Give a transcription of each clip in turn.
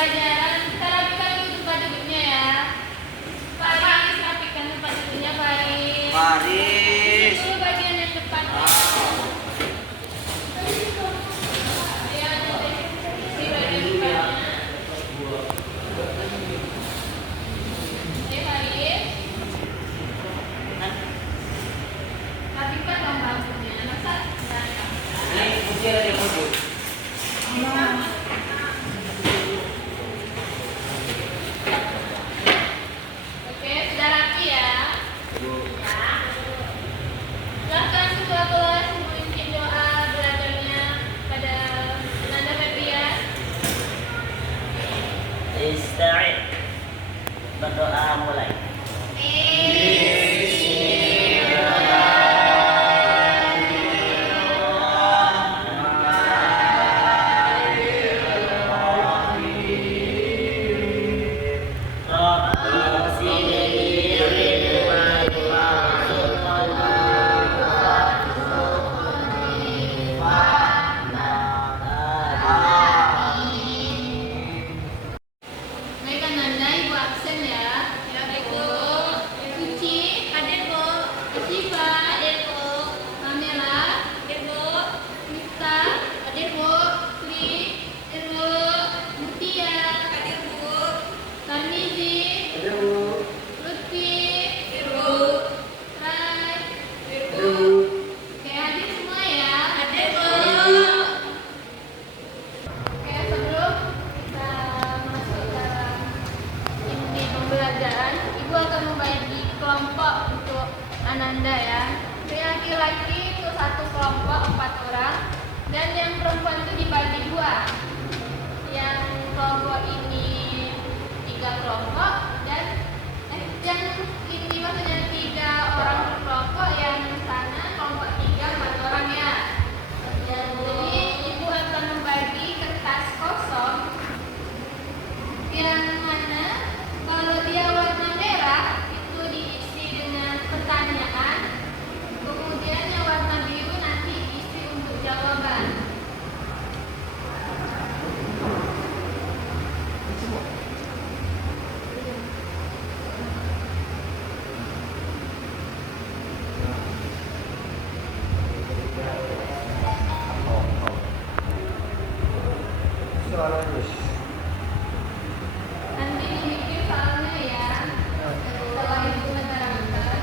pembelajaran. Kita rapikan dulu tempat duduknya ya. Pak Aris, rapikan tempat duduknya Pak Aris. Baris. Dulu bagian yang depan. Ista'id. Berdoa mulai. Ibu akan membagi kelompok untuk Ananda ya. Laki-laki itu satu kelompok 4 orang dan yang perempuan itu dibagi 2. Yang kelompok ini 3 kelompok dan yang ini maksudnya 3 orang per kelompok, yang sana kelompok 3 4 orang ya. Jadi ibu akan membagi kertas kosong yang mana kalau dia warna merah itu diisi dengan pertanyaan, kemudian yang warna biru nanti diisi untuk jawaban. Nanti dibikin soalnya ya. Setelah ibu menerangkan.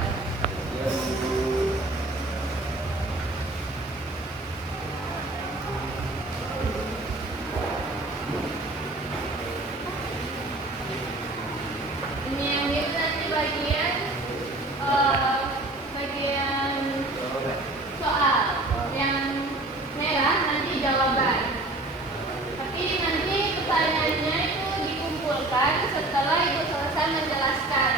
Ini yang biru nanti bagian soal, yang merah nanti jawaban. Tapi nanti pertanyaannya itu dikumpulkan setelah ibu selesai menjelaskan.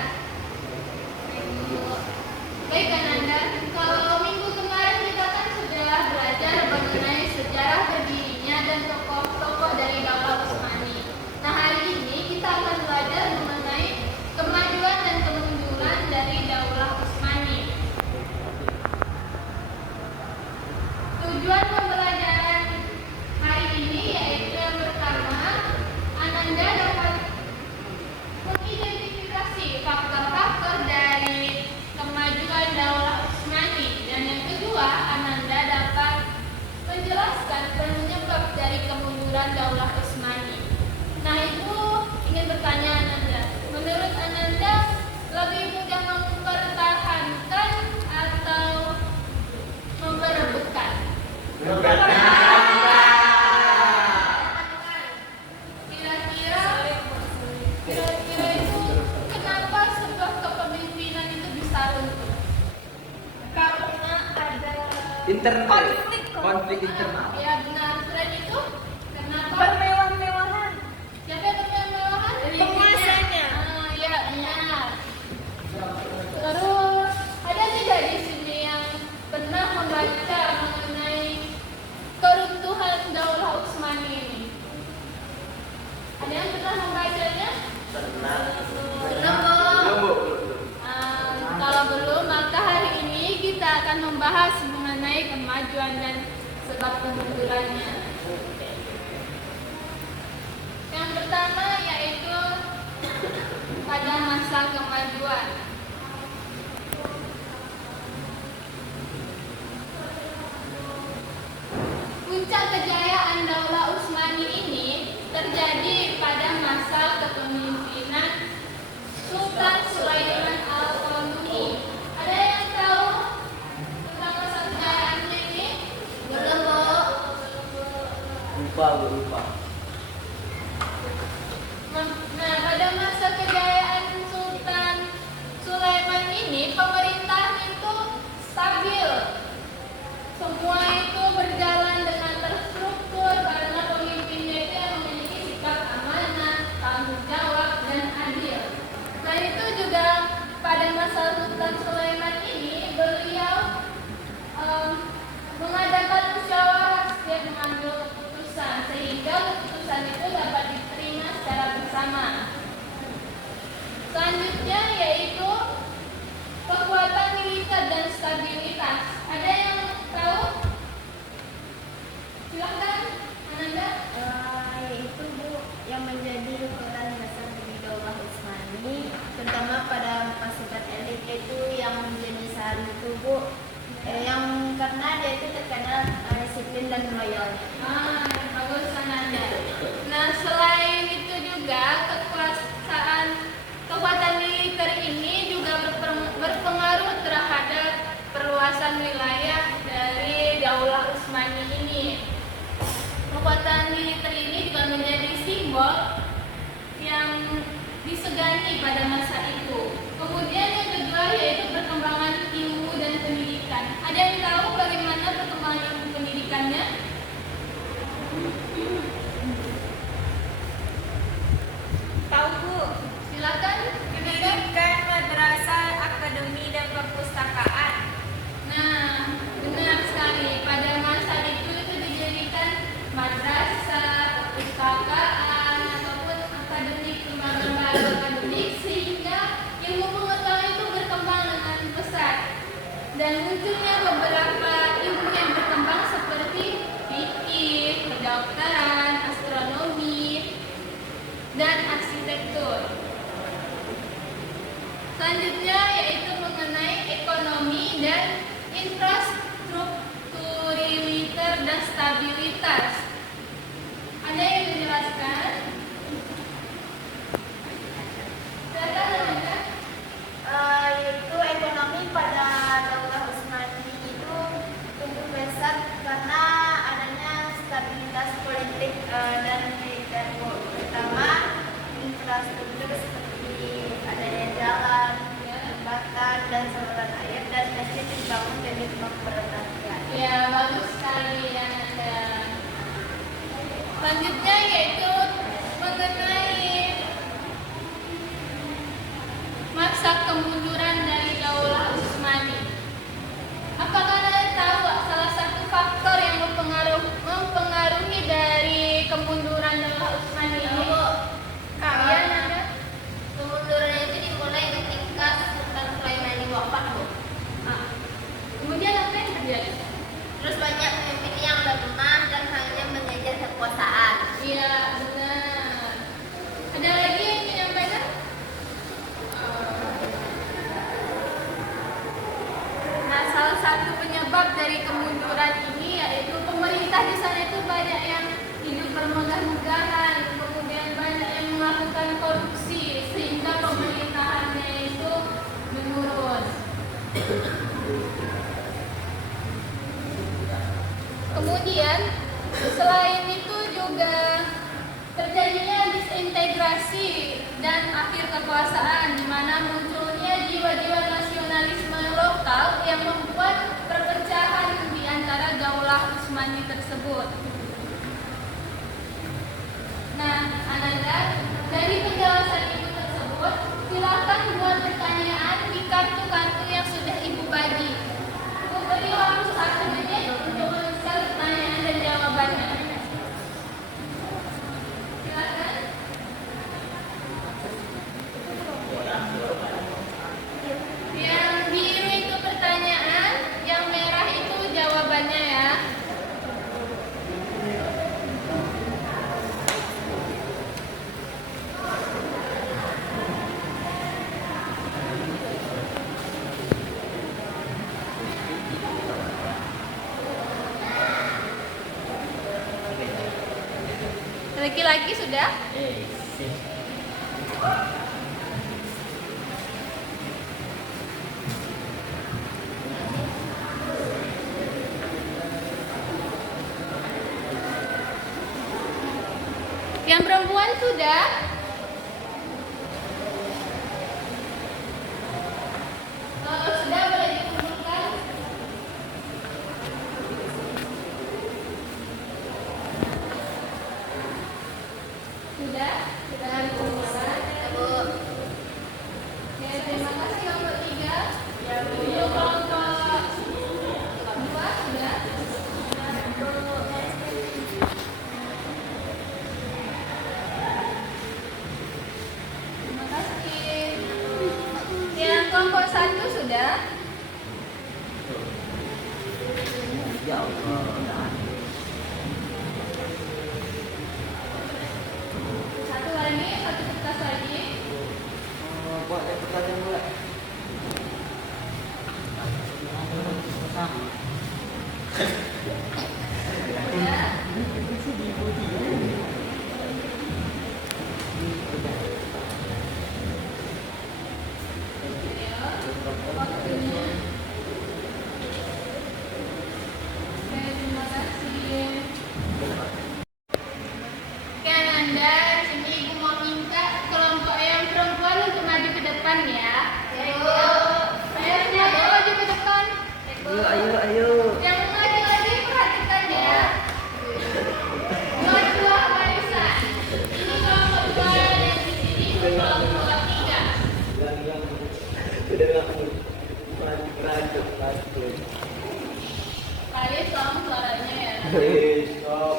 Baik Ananda, kalau minggu kemarin kita kan sudah belajar mengenai sejarah berdirinya dan tokoh-tokoh dari Daulah Utsmani. Nah hari ini kita akan belajar mengenai kemajuan dan kemunduran dari Daulah Utsmani. Tujuan pembelajaran hari ini yaitu yang pertama, Ananda dapat mengidentifikasi faktor-faktor dari kemajuan Daulah Utsmani, dan yang kedua, Ananda dapat menjelaskan penyebab dari kemunduran Daulah Utsmani. Nah, ibu ingin bertanya Ananda, menurut Ananda lebih mudah mempertahankan atau memperebutkan? Kira-kira itu kenapa sebuah kepemimpinan itu bisa runtuh? Karena ada Internal. Konflik internal. ya benar. Selain itu kenapa? Permewah-mewahan. Siapa yang bermewah-mewahan? Penguasanya. Ya benar. Terus ada tidak di sini yang pernah membaca mengenai keruntuhan Daulah Utsmani ini? Ada yang pernah membacanya? Belum. Kalau belum, maka hari ini kita akan membahas mengenai kemajuan dan sebab kemundurannya. Yang pertama kemajuan. Puncak kejayaan Daulah Utsmani ini terjadi pada masa kepemimpinan Sultan Sulaiman Al-Qanu'i. Ada yang tahu tentang masa kejayaannya ini? Belum, Bu. Lupa. Nah, pada masa kejayaan Sultan Sulaiman ini, pemerintahan itu stabil. Semua itu berjalan dengan terstruktur karena pemimpinnya itu yang memiliki sikap amanah, tanggung jawab, dan adil. Selain itu juga pada masa Sultan Sulaiman ini, beliau mengadakan musyawarah setiap mengambil keputusan sehingga keputusan itu dapat diterima secara bersama. Selanjutnya yaitu kekuatan militer dan stabilitas. Ada yang tahu? Silahkan, Ananda. Yaitu Bu yang menjadi peran dasar dari Daulah Utsmani, terutama pada pasukan elit yaitu yang menjadi sehari itu Bu, yang karena dia itu terkenal disiplin dan loyalnya. Bagus Ananda. Nah, selain itu juga kekuatan militer ini juga berpengaruh terhadap perluasan wilayah dari Daulah Utsmani ini. Kekuatan militer ini juga menjadi simbol yang disegani pada masa itu. Kemudian yang kedua yaitu perkembangan ilmu dan pendidikan. Ada yang tahu bagaimana perkembangan ilmu pendidikannya? Tahu Bu, Silakan. pendidikan madrasah, akademi dan perpustakaan. Nah, benar sekali. Pada masa itu dijadikan madrasah, perpustakaan, ataupun akademik, lembaga akademik sehingga ilmu pengetahuan itu berkembang dengan pesat. Dan munculnya beberapa ilmu yang berkembang seperti fikih, kedokteran, astronomi, dan arsitektur. Selanjutnya yaitu mengenai ekonomi dan infrastruktur militer dan stabilitas. Ada yang menjelaskan? Silakan, Ananda. Yaitu ekonomi pada Daulah Utsmani itu tumbuh pesat karena adanya stabilitas politik dan militer Bu. Terutama infrastruktur seperti adanya jalan, jembatan, dan saluran air dan masjid dibangun demi pemberontakan. Ya, bagus sekali Ananda. Selanjutnya yaitu mengenai masa kemunduran dari Daulah Utsmani. Apakah Anda tahu salah satu faktor yang mempengaruhi dari kemunduran Daulah Utsmani ini? Iya, Nanda? Kemunduran itu dimulai ketika Sultan Sulaiman wafat, Bu. Kemudian apa yang terjadi? Terus banyak pemimpin yang lemah dan hanya mengejar kekuasaan. Iya, benar. Ada lagi yang menyampaikan? Nah, salah satu penyebab dari kemunduran ini yaitu pemerintah di sana itu banyak yang hidup bermegah-megahan, kemudian banyak yang melakukan korupsi sehingga pemerintahannya itu menurun. Kemudian selain itu juga terjadinya disintegrasi dan akhir kekuasaan di mana munculnya jiwa-jiwa nasionalisme lokal yang membuat perpecahan di antara Daulah Utsmani tersebut. Nah, Ananda, dari penjelasan Ibu tersebut, silakan buat pertanyaan di kartu-kartu yang sudah Ibu bagi. Ibu beri waktu 1 menit untuk menuliskan pertanyaan dan jawabannya. Silakan. Yang biru itu pertanyaan, yang merah itu jawabannya ya. Laki-laki sudah? Sip. Yang perempuan sudah? Kalau sudah boleh dikumpulkan. Sudah? Sudah dikumpulkan. Ya, terima kasih kelompok 3. Untuk kelompok 2 sudah? Terima kasih. Yang kelompok 1 sudah? Ya Allah. Satu lagi, satu kertas lagi. Buat yang pertanyaan mulai. Ya. Waktunya. Oke, terima kasih. Oke, Ananda, sini Ibu mau minta kelompok yang perempuan untuk maju ke depan ya. Ayo, maju ke depan. Ayo. Yang laki-laki perhatikan ya. Dua barisan. Ini kelompok 2 dan di sini kelompok 3. Udah nggak lanjut. Kali song suaranya ya. Stop.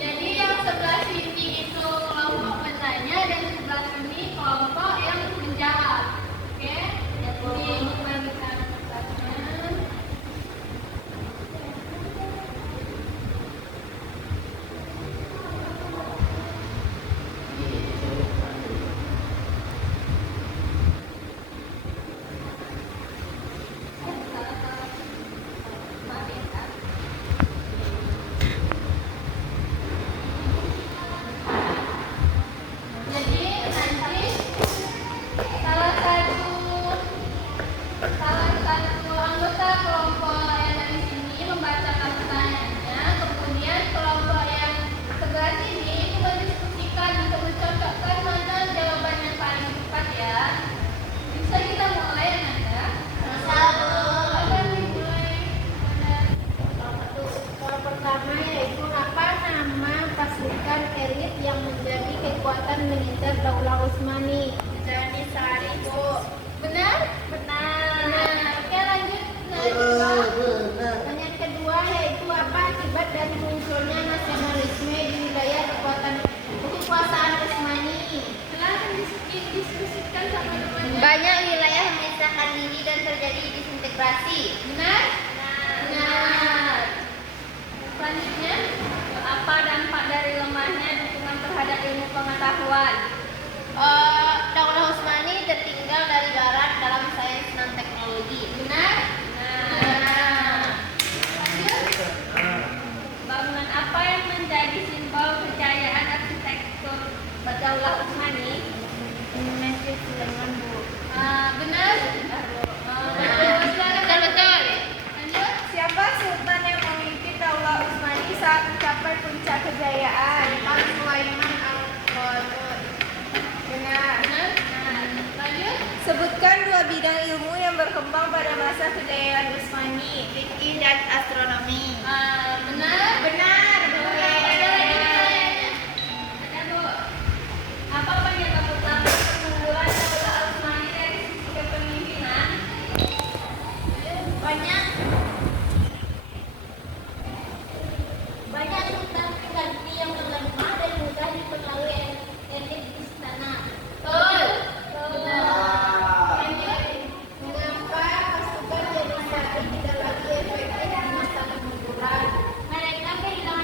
Jadi yang sebelah sini itu kelompok penanya dan sebelah sini kelompok yang menjawab. Oke? Ini membagikan kertasnya. Jadi nanti salah satu anggota kelompok yang dari sini membacakan pertanyaannya, kemudian kelompok yang sebelah sini itu mendiskusikan untuk mencocokkan mana jawaban yang paling tepat ya. Bisa kita mulai Nanda? Akan dimulai. Kalau pertama yaitu apa nama pasukan elit yang menjadi kekuatan militer Daulah Utsmani? Jadi Sari, Bu. Benar? Benar. Oke, lanjut. Pertanyaan kedua yaitu apa akibat dari munculnya nasionalisme di wilayah kekuasaan Utsmani? Silahkan didiskusikan sama temannya. Banyak wilayah memisahkan diri dan terjadi disintegrasi. Benar? Benar. Selanjutnya, apa dampak dari lemahnya dukungan terhadap ilmu pengetahuan? Daulah Utsmani tertinggal dari barat dalam sains dan teknologi. Benar? Benar. Lanjut. Bangunan apa yang menjadi simbol kejayaan arsitektur Daulah Utsmani? Masjid Sulaiman, Bu. Benar? Betul. Lanjut. Siapa sultan yang memimpin Daulah Utsmani saat mencapai puncak kejayaan? Sulaiman Al-Qadr. Benar. Benar? Lanjut. Sebutkan 2 bidang ilmu yang berkembang pada masa kejayaan Utsmani, fikih dan astronomi. Benar? Benar. Ada lagi pertanyaannya? Ada, Bu. Apa penyebab utama kemunduran Daulah Utsmani dari sisi kepemimpinan? Banyak sultan pengganti yang melemah dan mudah dipengaruhi elit istana. Betul. Mengapa pasukan Janisari tidak lagi efektif di masa kemunduran? Mereka kehilangan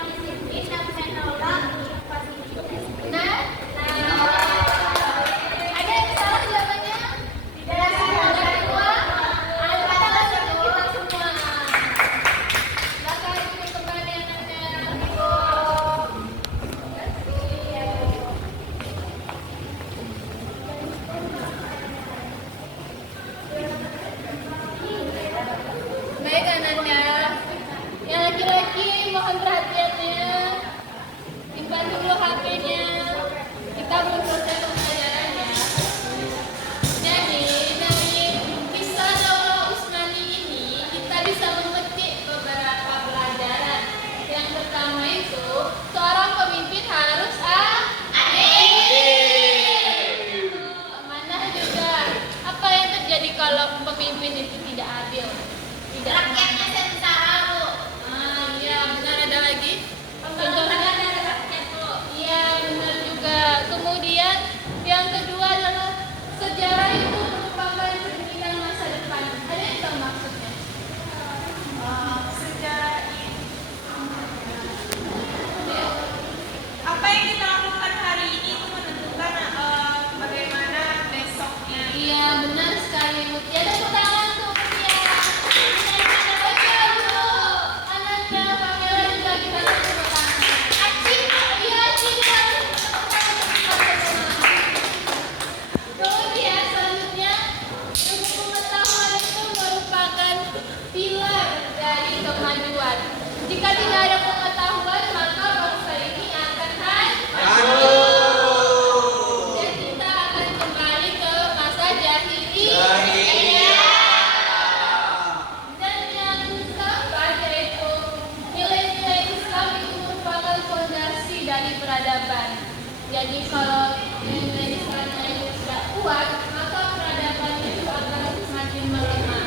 Jadi kalau legislasinya tidak kuat, maka peradabannya juga akan semakin melemah.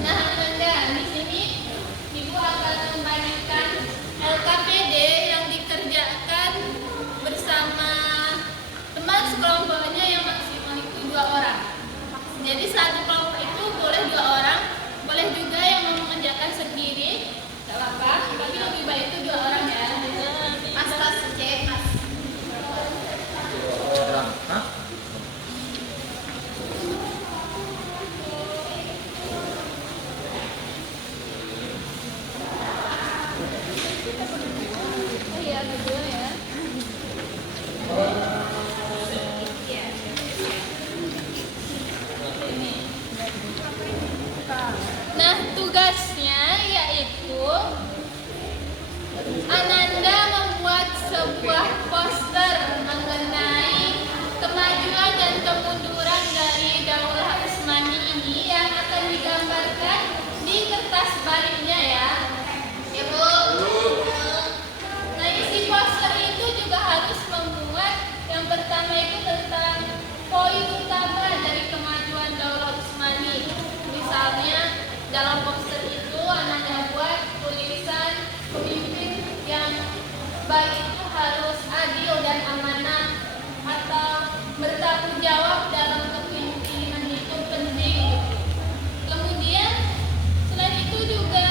Nah, Ananda, di sini Ibu akan membagikan LKPD yang dikerjakan bersama teman sekelompoknya yang maksimal itu 2 orang. Jadi satu kelompok itu boleh 2 orang, boleh juga yang mau mengerjakan sendiri, tidak apa-apa, tapi lebih baik itu 2 orang ya. Mas tas C, Mas. Orang. Hah? Oh iya, betul ya. Nah, tugasnya yaitu Ananda membuat sebuah poster mengenai kemajuan dan kemunduran dari Daulah Utsmani ini yang akan digambarkan di kertas baliknya ya. Ya, Bu. Nah, isi poster itu juga harus membuat yang pertama itu tentang poin utama dari kemajuan Daulah Utsmani. Misalnya dalam poster itu Ananda buat tulisan pemimpin yang baik itu harus adil dan amanah atau bertanggung jawab dalam kepemimpinan itu penting. Kemudian selain itu juga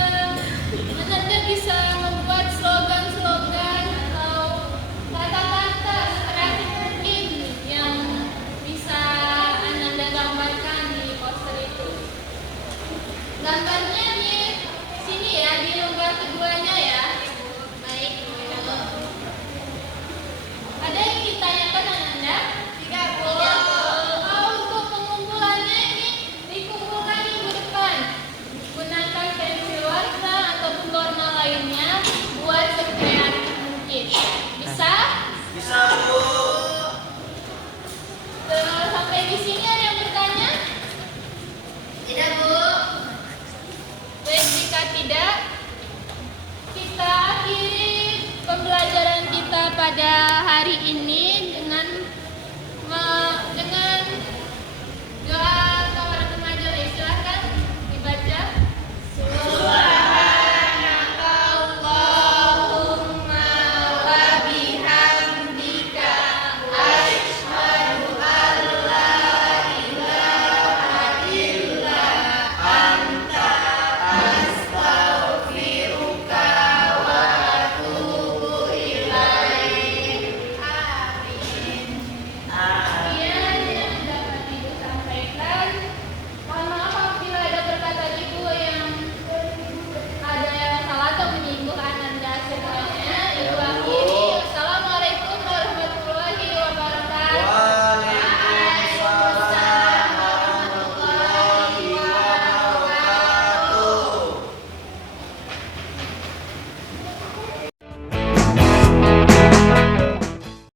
Ananda bisa membuat slogan-slogan atau kata-kata kreatif mungkin yang bisa Ananda gambarkan di poster itu. Gambarnya di sini ya, di lembar keduanya ya. Baik. Ada yang ditanyakan Ananda? Tidak, Bu. Untuk pengumpulannya ini dikumpulkan minggu depan. Gunakan pensil warna ataupun warna lainnya buat sekreatif mungkin. Bisa? Bisa, Bu. Sampai di sini ada yang bertanya? Tidak, Bu. Baik, jika tidak, kita akhiri pembelajaran kita pada hari ini